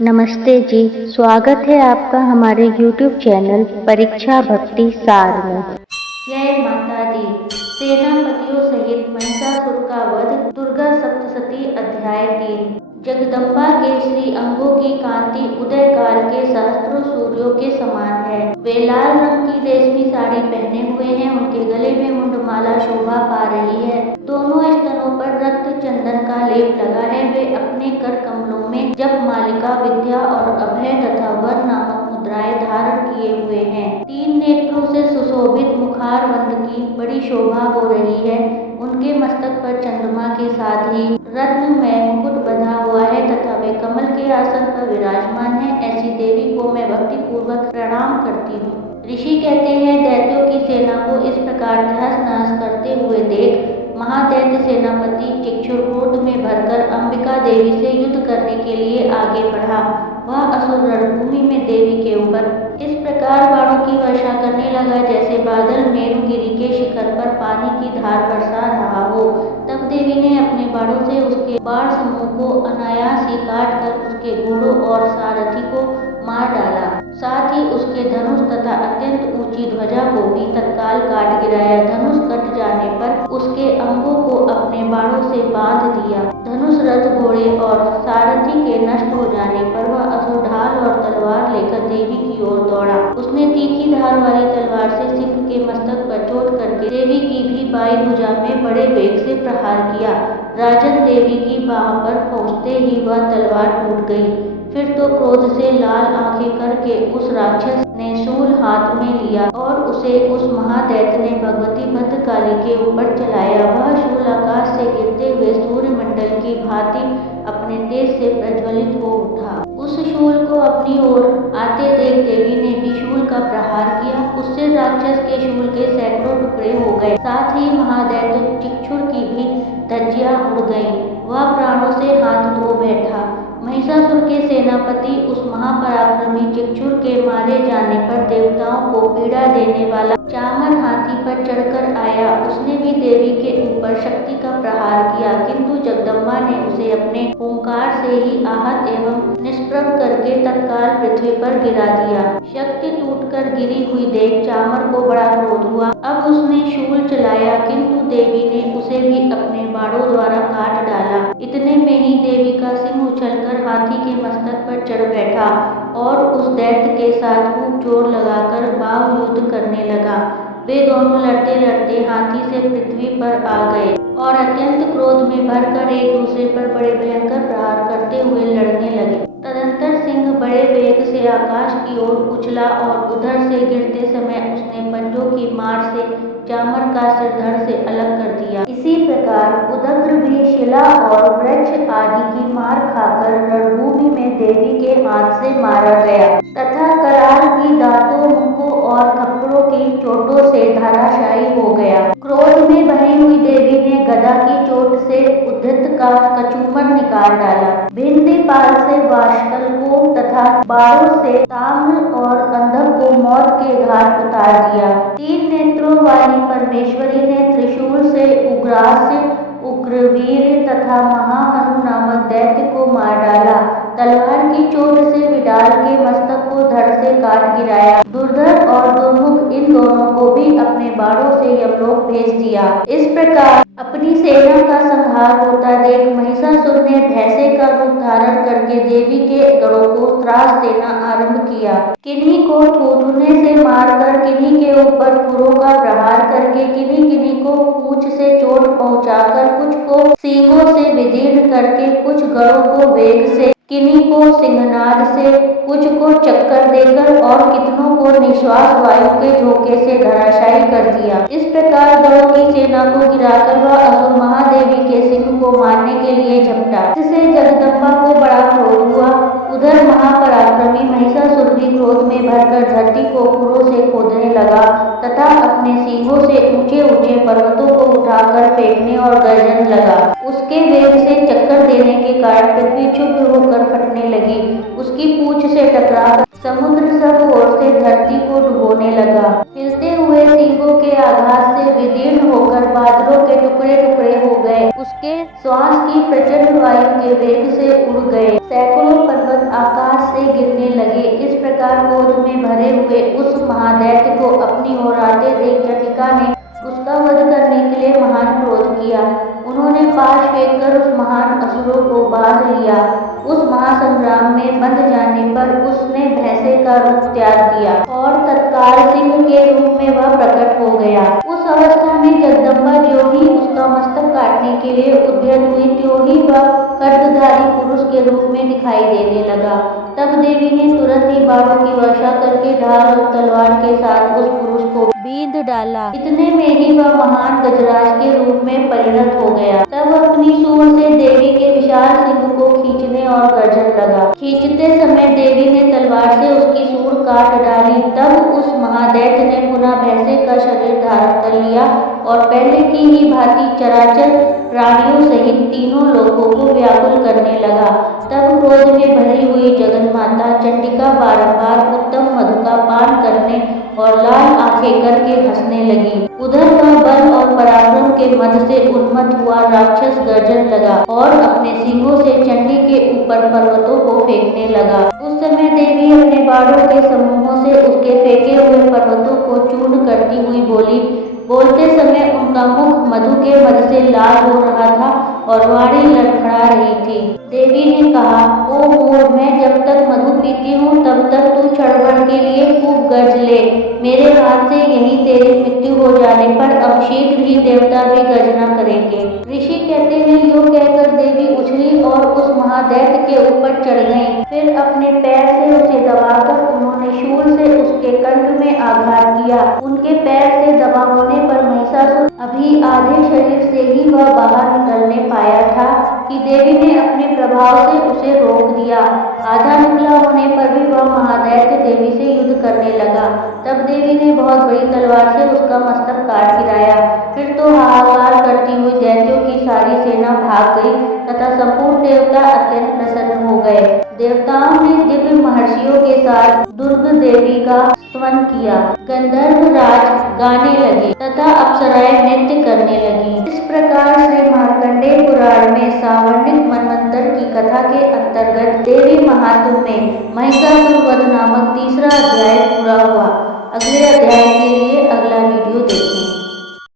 नमस्ते जी, स्वागत है आपका हमारे YouTube चैनल परीक्षा भक्ति सार में। जय माता दी। सेनापतियों सहित महिषासुर का वध। दुर्गा सप्तशती अध्याय 3। जगदम्बा के श्री अंगों की कांति उदय काल के सहस्त्रों सूर्यों के समान है। वे लाल रंग की रेशमी साड़ी पहने हुए हैं। उनके गले में मुंडमाला शोभा पा रही है। दोनों स्तनों पर रक्त चंदन का लेप लगा है। वे अपने कर कमलों में जप मालिका, विद्या और अभय तथा वर नामक मुद्राएं धारण किए हुए हैं। 3 नेत्रों से सुशोभित मुखारवंद की बड़ी शोभा हो रही है। उनके मस्तक पर चंद्रमा के साथ ही रत्नमय मुकुट बंधा हुआ है तथा वे कमल के आसन पर विराजमान है। ऐसी देवी को मैं भक्ति पूर्वक प्रणाम करती हूँ। ऋषि कहते हैं, दैत्यों की सेना को इस प्रकार तहस नहस करते हुए देख महादैत्य सेनापति चिक्षुर क्रोध में भरकर अंबिका देवी से युद्ध करने के लिए आगे बढ़ा। वह असुर रणभूमि में देवी के ऊपर इस प्रकार बाणों की वर्षा करने लगा जैसे बादल मेरुगिरी के शिखर पर पानी की धार बरसा रहा हो। तब देवी ने अपने बाणों से उसके बाण समूह को अनायास ही काट कर उसके घोड़ों और सारथी को मार डाला। साथ ही उसके धनुष तथा अत्यंत ऊंची ध्वजा को भी तत्काल काट गिराया। धनुष कट जाने पर उसके अंगों को अपने बाणों से बांध दिया। धनुष, रथ, घोड़े और सारथी के नष्ट हो जाने पर वह असुर ढाल और तलवार लेकर देवी की ओर दौड़ा। उसने तीखी धार वाली तलवार से सिंह के मस्तक पर चोट करके देवी की भी बाईं भुजा में बड़े वेग से प्रहार किया। राजन, देवी की बाह पर पहुंचते ही वह तलवार टूट गई। फिर तो क्रोध से लाल आंखें करके उस राक्षस ने शूल हाथ में लिया और उसे उस महादैत्य ने भगवती भद्रकाली के ऊपर चलाया। वह शूल आकाश से गिरते हुए सूर्यमंडल की भांति अपने तेज से प्रज्वलित हो उठा। उस शूल को अपनी ओर आते देख देवी ने भी शूल का प्रहार किया। उससे राक्षस के शूल के सैकड़ों टुकड़े हो गए। साथ ही महादैत्य चिक्षुर की भी धज्जियां उड़ गईं। वह प्राणों से हाथ धो बैठा। महिषासुर के सेनापति उस महापराक्रमी चिक्षुर के मारे जाने पर देवताओं को पीड़ा देने वाला चामर हाथी पर चढ़कर आया। उसने भी देवी के ऊपर शक्ति का प्रहार किया, किंतु जगदम्बा ने उसे अपने ओंकार से ही आहत एवं निष्प्रभ करके तत्काल पृथ्वी पर गिरा दिया। शक्ति टूटकर गिरी हुई देख चामर को बड़ा क्रोध हुआ। अब उसने शूल चलाया, किंतु देवी ने उसे भी अपने बाणों द्वारा काट डाला। इतने में ही देवी का सिंह उछलकर हाथी के मस्तक पर चढ़ बैठा और उस दैत्य के साथ खूब जोर लगाकर बाहुं युद्ध करने लगा। वे दोनों लड़ते लड़ते हाथी से पृथ्वी पर आ गए और अत्यंत क्रोध में भरकर एक दूसरे पर बड़े भयंकर प्रहार करते हुए लड़ने लगे। तदंतर सिंह बड़े वेग से आकाश की ओर उछला और उधर से गिरते समय उसने पंजों की मार से चामर का सिर धड़ से अलग कर दिया। इसी प्रकार उदग्र भी शिला और वृक्ष आदि की मार खाकर रणभूमि में देवी के हाथ से मारा गया तथा कराल की दांतों, मुक्कों और थप्पड़ों की चोटों से धराशायी हो गया। क्रोध में भरी हुई देवी ने गदा की चोट से उद्धत का कचूमर निकाल डाला। भिंदीपाल से वाशकल को तथा बाणों से ताम्र और अंधक को मौत के घाट उतार दिया। 3 नेत्रों वाली परमेश्वरी ने त्रिशूल से उग्रास्य, उग्रवीर तथा महाहनु नामक दैत्य को मार डाला। तलवार की चोट से विडाल के मस्तक को धड़ से काट गिराया। दुर्धर और दुर्मुख इन दोनों को भी अपने बाणों से यमलोक भेज दिया। इस प्रकार अपनी सेना का संहार होता देख महिषासुर ने भैंसे का रूप धारण करके देवी के गढ़ों को त्रास देना आरंभ किया। किन्हीं को थूथने से मारकर, किन्हीं के ऊपर खुरों का प्रहार करके, किन्हीं को पूंछ से चोट पहुंचाकर, कुछ को सींगों से विदीर्ण करके, कुछ गढ़ों को वेग से, किन्हीं को सिंहनाद से, कुछ को चक्कर देकर और कितनों को निश्वास वायु के झोंके से धराशायी कर दिया। इस प्रकार गढ़ों की सेना को गिराकर वह असुर महादेवी के सिंह को मारने के लिए झपटा। इससे जगदम्बा को बड़ा क्रोध हुआ। उधर महापराक्रमी महिषासुर भी क्रोध में भरकर धरती को खुरों से खोदने लगा तथा अपने सींगों से ऊंचे ऊंचे पर्वतों को उठाकर फेंकने और गर्जन लगा। उसके वेग से चक्कर देने के कारण पृथ्वी क्षुब्ध होकर फटने लगी। उसकी पूंछ से टकराकर समुद्र सब ओर से धरती को डुबोने लगा। हिलते हुए सींगों के आघात से विदीर्ण होकर बादलों के टुकड़े टुकड़े हो गए। उसके श्वास की प्रचंड वायु के वेग से उड़ गए। सैकड़ों पर्वत आकाश से गिरने लगे। इस प्रकार क्रोध में भरे हुए उस महादैत्य को अपनी ओर आते देख चंडिका ने उसका वध करने के लिए महान क्रोध किया। उन्होंने पाश फेंककर उस महान असुर को बांध लिया। उस महासंग्राम में बंध जाने पर उसने भैंसे का रूप त्याग दिया और तत्काल सिंह के रूप में वह प्रकट हो गया। उस अवस्था में जगदम्बा ज्यों ही उसका मस्तक काटने के लिए उद्यत हुई, त्यों ही वह खड्गधारी पुरुष के रूप में दिखाई देने लगा। तब देवी ने तुरंत ही बाणों की वर्षा करके ढाल और तलवार के साथ उस पुरुष को बींध डाला। इतने में ही वह महान गजराज के रूप में परिणत हो गया। तब अपनी सूंड से देवी के विशाल सिंह को खींचने और गर्जन लगा। खींचते समय देवी ने तलवार से उसकी सूंड काट डाली। तब उस महादैत्य ने पुनः भैंसे का शरीर धारण कर लिया और पहले की ही भांति चराचर प्राणियों सहित तीनों लोगों को व्याकुल करने लगा। तब क्रोध में भरी हुई जगन्माता चंडिका बारंबार उत्तम मधु का पान करने और लाल आंखें करके हंसने लगी। उधर वह बल और पराक्रम के मद से उन्मत्त हुआ राक्षस गर्जन लगा और अपने सींगों से चंडी के ऊपर पर्वतों को फेंकने लगा। उस समय देवी अपने बाणों के समूहों से उसके फेंके हुए पर्वतों को चूर्ण करती हुई बोली। बोलते समय उनका मुख मधु के मद से लाल हो रहा था और वाणी लड़खड़ा रही थी। देवी ने कहा, ओ मूढ़, मैं जब तक मधु पीती हूँ तब तक तू क्षणभर के लिए खूब गर्ज ले। मेरे हाथ से यहीं तेरी मृत्यु हो जाने पर अब शीघ्र ही देवता भी गर्जना करेंगे। ऋषि कहते हैं, यो कहकर देवी उछली और उस महादैत्य के ऊपर चढ़ गईं। फिर अपने पैर से उसे दबाकर उन्होंने शूल से उसके कंठ में आघात किया। उनके पैर से दबा होने पर महिषासुर अभी आधे शरीर से ही वह बाहर निकलने पाया था कि देवी ने अपने प्रभाव से उसे रोक दिया। आधा निकला होने पर भी वह महादैत्य देवी से युद्ध करने लगा। तब देवी ने बहुत बड़ी तलवार से उसका मस्तक काट गिराया। फिर तो हाहाकार करती हुई दैत्यों की सारी सेना भाग गई तथा संपूर्ण देवता अत्यंत प्रसन्न हो गए। देवताओं ने दिव्य महर्षियों के साथ दुर्ग देवी का स्तवन किया। गंधर्व राज गाने लगे तथा अप्सराएं नृत्य करने लगी। इस प्रकार श्री मार्कंडेय पुराण में सावर्णिक मनवंतर की कथा के अंतर्गत देवी महात्म्य में महिषासुर वध नामक तीसरा अध्याय पूरा हुआ। अगले अध्याय के लिए अगला वीडियो देखें।